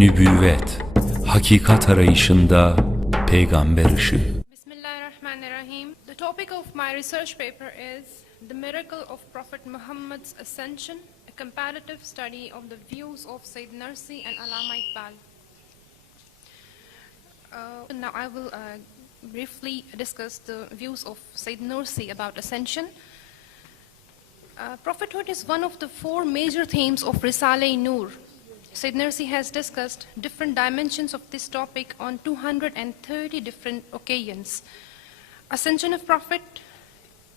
Nübüvvet, hakikat arayışında peygamber ışığı. Bismillahirrahmanirrahim. The topic of my research paper is The Miracle of Prophet Muhammad's Ascension, a comparative study of the views of Sayyid Nursi and Allama Iqbal. Now I will briefly discuss the views of Sayyid Nursi about ascension. Prophethood is one of the four major themes of Risale-i-Nur. Sayyid Nursi has discussed different dimensions of this topic on 230 different occasions. Ascension of Prophet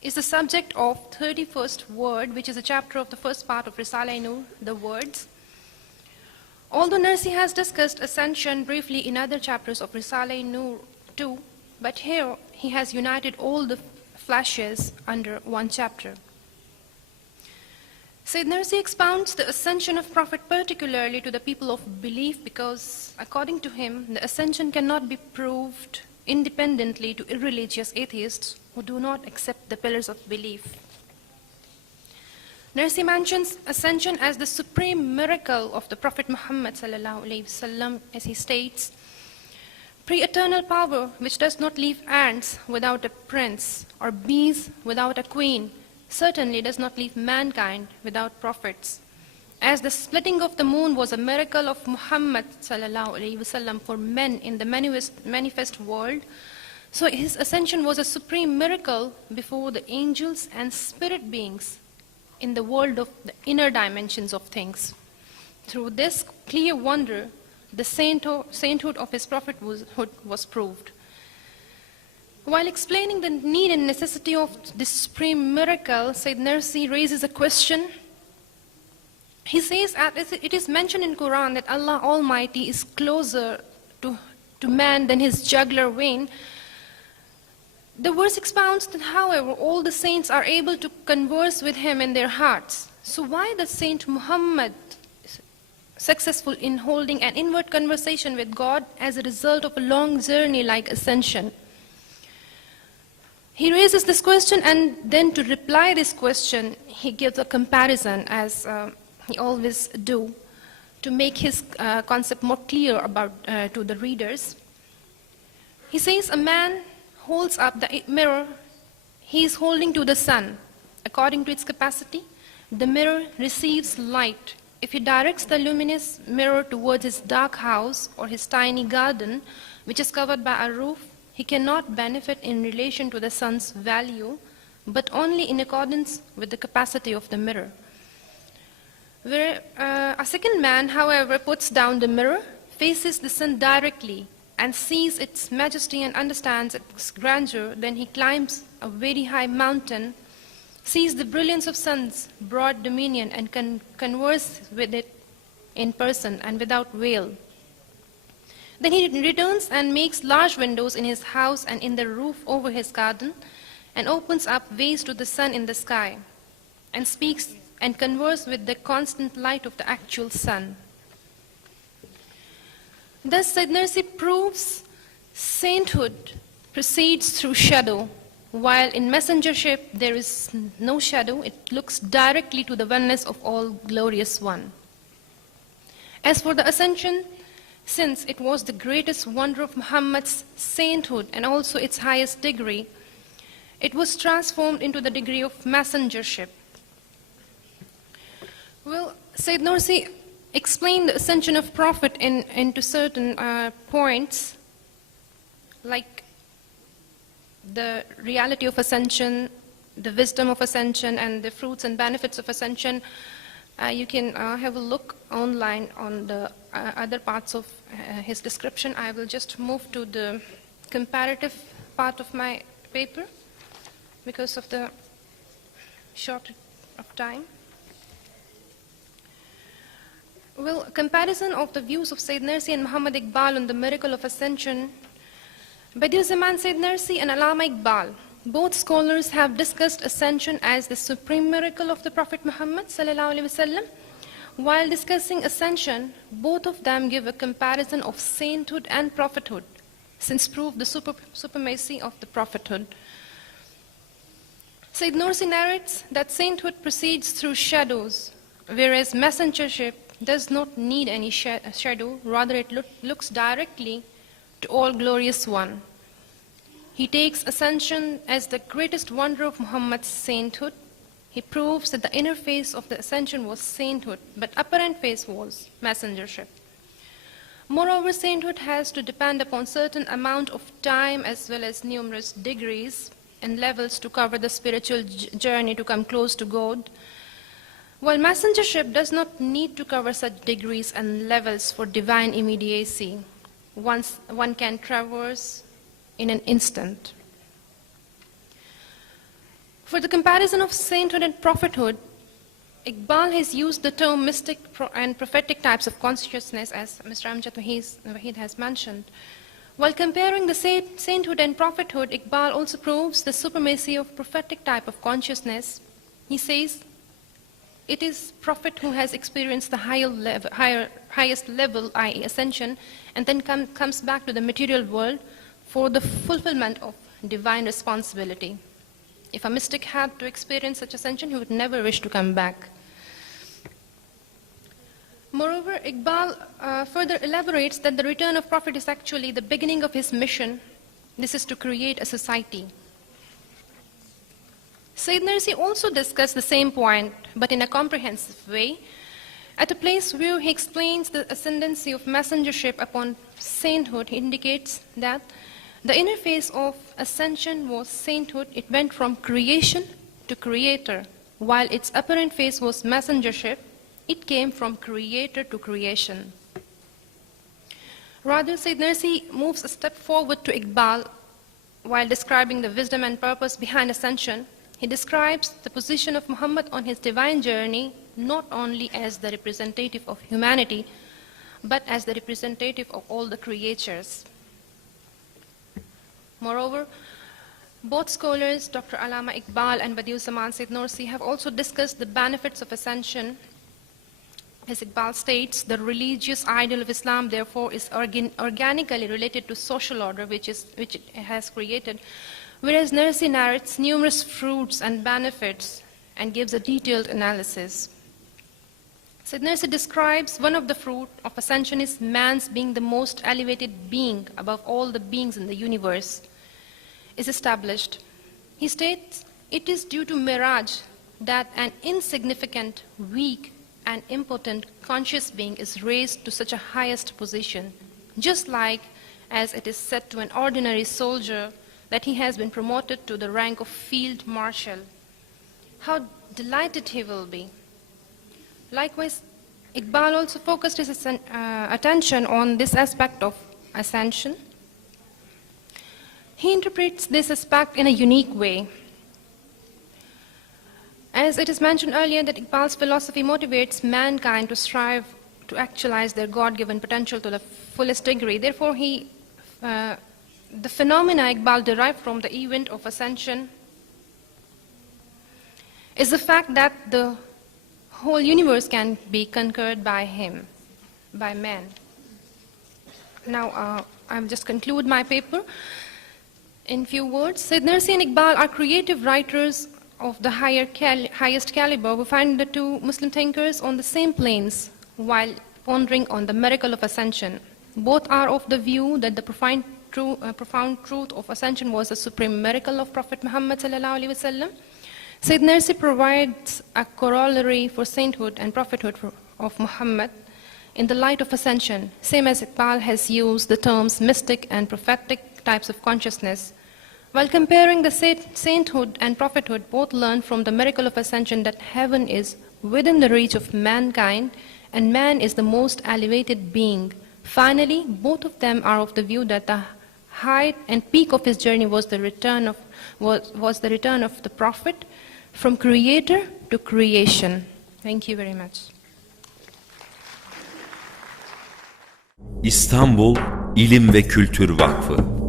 is the subject of 31st word, which is a chapter of the first part of Risale-i-Nur, the words. Although Nursi has discussed ascension briefly in other chapters of Risale-i-Nur too, but here he has united all the flashes under one chapter. Sayyid Nursi expounds the ascension of Prophet particularly to the people of belief because, according to him, the ascension cannot be proved independently to irreligious atheists who do not accept the pillars of belief. Nursi mentions ascension as the supreme miracle of the Prophet Muhammad ﷺ, as he states, pre-eternal power which does not leave ants without a prince or bees without a queen, certainly does not leave mankind without prophets. As the splitting of the moon was a miracle of Muhammad ﷺ for men in the manifest world, so his ascension was a supreme miracle before the angels and spirit beings in the world of the inner dimensions of things. Through this clear wonder, the sainthood of his prophethood was proved. While explaining the need and necessity of this supreme miracle, Sayyid Nursi raises a question. He says that it is mentioned in Quran that Allah Almighty is closer to man than his jugular vein. The verse expounds that, however, all the saints are able to converse with him in their hearts. So why the Saint Muhammad successful in holding an inward conversation with God as a result of a long journey like ascension? He raises this question, and then to reply this question, he gives a comparison, as he always do, to make his concept more clear to the readers. He says a man holds up the mirror he is holding to the sun. According to its capacity, the mirror receives light. If he directs the luminous mirror towards his dark house or his tiny garden, which is covered by a roof, he cannot benefit in relation to the sun's value, but only in accordance with the capacity of the mirror. Where a second man, however, puts down the mirror, faces the sun directly, and sees its majesty and understands its grandeur, then he climbs a very high mountain, sees the brilliance of sun's broad dominion, and can converse with it in person and without veil. Then he returns and makes large windows in his house and in the roof over his garden, and opens up ways to the sun in the sky, and speaks and converses with the constant light of the actual sun. Thus, Sayyid Nursi proves sainthood proceeds through shadow, while in messengership there is no shadow. It looks directly to the oneness of all glorious one. As for the ascension, since it was the greatest wonder of Muhammad's sainthood and also its highest degree, it was transformed into the degree of messengership. Well, Sayyid Nursi explained the ascension of Prophet into certain points, like the reality of ascension, the wisdom of ascension, and the fruits and benefits of ascension. You can have a look online on the other parts of his description. I will just move to the comparative part of my paper because of the shortage of time. Well, comparison of the views of Sayyid Nursi and Muhammad Iqbal on the miracle of ascension. Badiuzzzaman Sayyid Nursi and Allama Iqbal, both scholars have discussed ascension as the supreme miracle of the Prophet Muhammad ﷺ. While discussing ascension, both of them give a comparison of sainthood and prophethood, since prove the supremacy of the prophethood. Sayyid Nursi narrates that sainthood proceeds through shadows, whereas messengership does not need any shadow, rather it looks directly to all glorious one. He takes ascension as the greatest wonder of Muhammad's sainthood. He proves that the inner face of the ascension was sainthood, but apparent face was messengership. Moreover, sainthood has to depend upon certain amount of time as well as numerous degrees and levels to cover the spiritual journey to come close to God, while messengership does not need to cover such degrees and levels for divine immediacy. One can traverse in an instant. For the comparison of sainthood and prophethood, Iqbal has used the term mystic and prophetic types of consciousness, as Mr. Amjad Waheed has mentioned. While comparing the sainthood and prophethood, Iqbal also proves the supremacy of prophetic type of consciousness. He says, it is prophet who has experienced the highest level, i.e. ascension, and then comes back to the material world for the fulfillment of divine responsibility. If a mystic had to experience such ascension, he would never wish to come back. Moreover, Iqbal further elaborates that the return of Prophet is actually the beginning of his mission. This is to create a society. Sayyid Nursi also discussed the same point, but in a comprehensive way, at a place where he explains the ascendancy of messengership upon sainthood. He indicates that the inner phase of ascension was sainthood. It went from creation to creator, while its apparent phase was messengership. It came from creator to creation. Rather, Sayyid Nursi moves a step forward to Iqbal while describing the wisdom and purpose behind ascension. He describes the position of Muhammad on his divine journey not only as the representative of humanity, but as the representative of all the creatures. Moreover, both scholars, Dr. Allama Iqbal and Badiuzzzaman Sayyid Nursi, have also discussed the benefits of ascension. As Iqbal states, the religious ideal of Islam, therefore, is organically related to social order which it has created, whereas Nursi narrates numerous fruits and benefits and gives a detailed analysis. Sayyid Nursi describes one of the fruit of ascension is man's being the most elevated being above all the beings in the universe is established. He states, it is due to mirage that an insignificant, weak, and impotent conscious being is raised to such a highest position, just like as it is said to an ordinary soldier that he has been promoted to the rank of field marshal. How delighted he will be. Likewise, Iqbal also focused his attention on this aspect of ascension. He interprets this aspect in a unique way. As it is mentioned earlier that Iqbal's philosophy motivates mankind to strive to actualize their God-given potential to the fullest degree. Therefore, the phenomena Iqbal derived from the event of ascension is the fact that the whole universe can be conquered by him, by man. Now, I'll just conclude my paper in few words. Sayyid Nursi and Iqbal are creative writers of the highest caliber. We find the two Muslim thinkers on the same planes while pondering on the miracle of ascension. Both are of the view that the profound truth of ascension was the supreme miracle of Prophet Muhammad ﷺ. Sayyid Nursi provides a corollary for sainthood and prophethood of Muhammad in the light of ascension, same as Iqbal has used the terms mystic and prophetic types of consciousness. While comparing the sainthood and prophethood, both learn from the miracle of ascension that heaven is within the reach of mankind and man is the most elevated being. Finally, both of them are of the view that the height and peak of his journey was the return of the Prophet from creator to creation. Thank you very much. İstanbul İlim ve Kültür Vakfı